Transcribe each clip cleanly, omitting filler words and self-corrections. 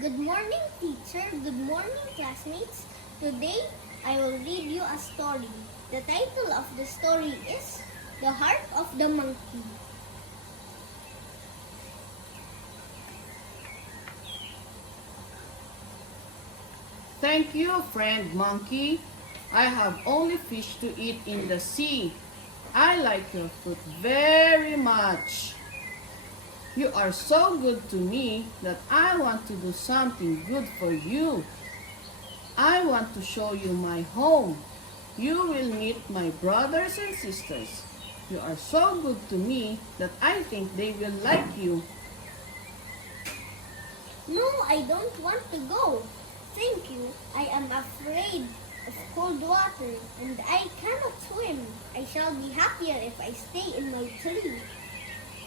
Good morning, teacher. Good morning, classmates. Today, I will read you a story. The title of the story is The Heart of the Monkey. Thank you, friend monkey. I have only fish to eat in the sea. I like your food very much. You are so good to me that I want to do something good for you. I want to show you my home. You will meet my brothers and sisters. You are so good to me that I think they will like you. No, I don't want to go. Thank you. I am afraid of cold water and I cannot swim. I shall be happier if I stay in my tree.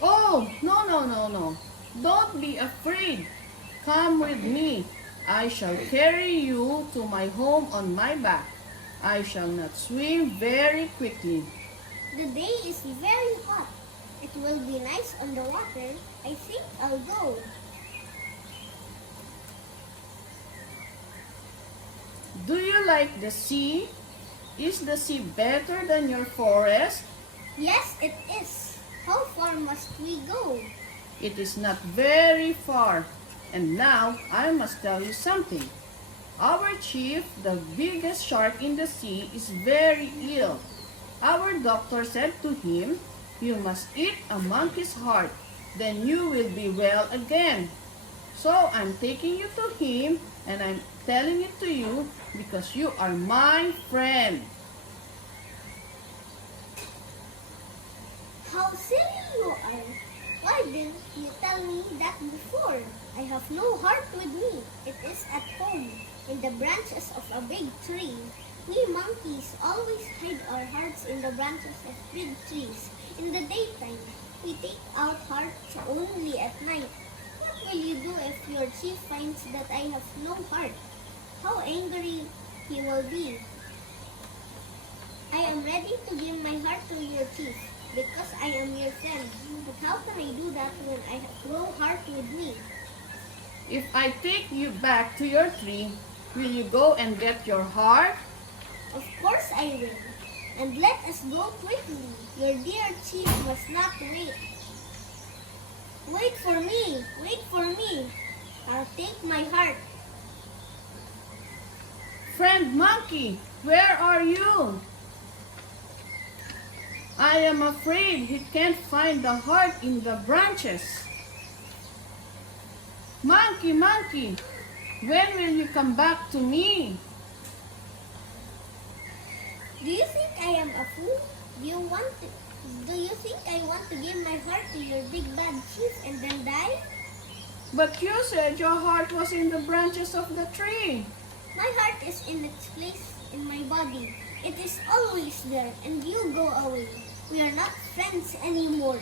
Oh, no. Don't be afraid. Come with me. I shall carry you to my home on my back. I shall not swim very quickly. The day is very hot. It will be nice on the water. I think I'll go. Do you like the sea? Is the sea better than your forest? Yes, it is. How far must we go? It is not very far. And now I must tell you something. Our chief, the biggest shark in the sea, is very ill. Our doctor said to him, "You must eat a monkey's heart, then you will be well again." So I'm taking you to him and I'm telling it to you because you are my friend. How silly you are. Why didn't you tell me that before? I have no heart with me. It is at home, in the branches of a big tree. We monkeys always hide our hearts in the branches of big trees. In the daytime, we take out hearts only at night. What will you do if your chief finds that I have no heart? How angry he will be. I am ready to give my heart to your chief because I am your friend. But how can I do that when I have no heart with me? If I take you back to your tree, will you go and get your heart? Of course I will. And let us go quickly. Your dear chief must not wait. Wait for me. Wait for me. I'll take my heart. Friend monkey, where are you? I am afraid he can't find the heart in the branches. Monkey, when will you come back to me? Do you think I am a fool? Do you think I want to give my heart to your big bad chief and then die? But you said your heart was in the branches of the tree. My heart is in its place in my body. It is always there and you go away. We are not friends anymore.